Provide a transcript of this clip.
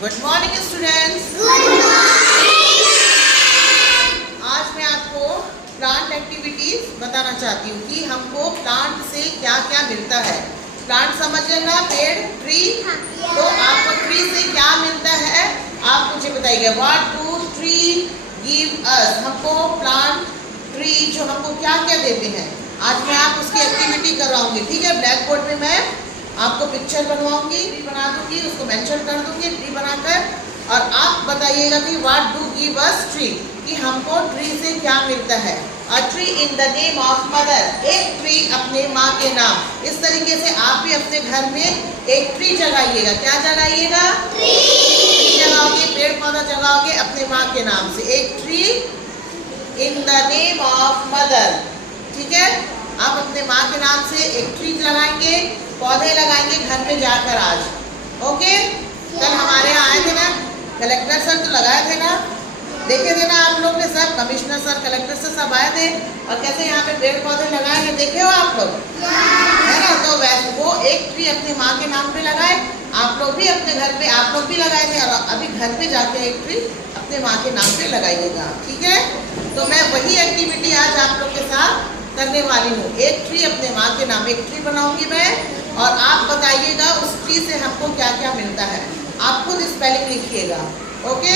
Good morning students. आज मैं आपको प्लांट एक्टिविटीज बताना चाहती हूँ कि हमको प्लांट से क्या क्या मिलता है। प्लांट समझ लेना, पेड़, ट्री। तो आपको ट्री से क्या मिलता है आप मुझे बताइएगा। What do tree give us. हमको प्लांट, ट्री जो हमको क्या क्या देते हैं, आज मैं आप उसकी एक्टिविटी करवाऊंगी। ठीक है, ब्लैक बोर्ड में मैं आपको पिक्चर बनवाऊंगी, ट्री बना दूंगी, उसको मेंशन कर दूंगी ट्री बनाकर, और आप बताइएगा कि what do give us tree, कि हमको ट्री से क्या मिलता है। A tree in the name of mother, एक ट्री अपने माँ के नाम। इस तरीके से आप भी अपने घर में एक ट्री जगाइएगा। क्या जगाइएगा? ट्री जगाओगे, पेड़ पौधा जगाओगे अपने माँ के नाम से। एक tree in the name of mother. ठीक है, आप अपने माँ के नाम से एक ट्री लगाएंगे, पौधे लगाएंगे घर में जाकर आज। ओके, कल हमारे यहाँ आए थे ना कलेक्टर सर, तो लगाए थे ना, देखे थे ना आप लोग ने सब, कमिश्नर सर, कलेक्टर सर सब आए थे और कैसे यहाँ पे पेड़ पौधे लगाए हैं, देखे हो आप लोग, है ना। तो वैसे वो एक ट्री अपनी माँ के नाम पे लगाए, आप लोग भी अपने घर पे आप लोग भी लगाए थे, और अभी घर पे जाके एक ट्री अपने माँ के नाम पे लगाइएगा। ठीक है, तो मैं वही एक्टिविटी आज आप लोग के साथ करने वाली हूँ। एक ट्री अपने माँ के नाम, एक ट्री बनाऊंगी मैं, और आप बताइएगा उस ट्री से हमको क्या क्या मिलता है। आप खुद स्पेलिंग लिखिएगा। ओके।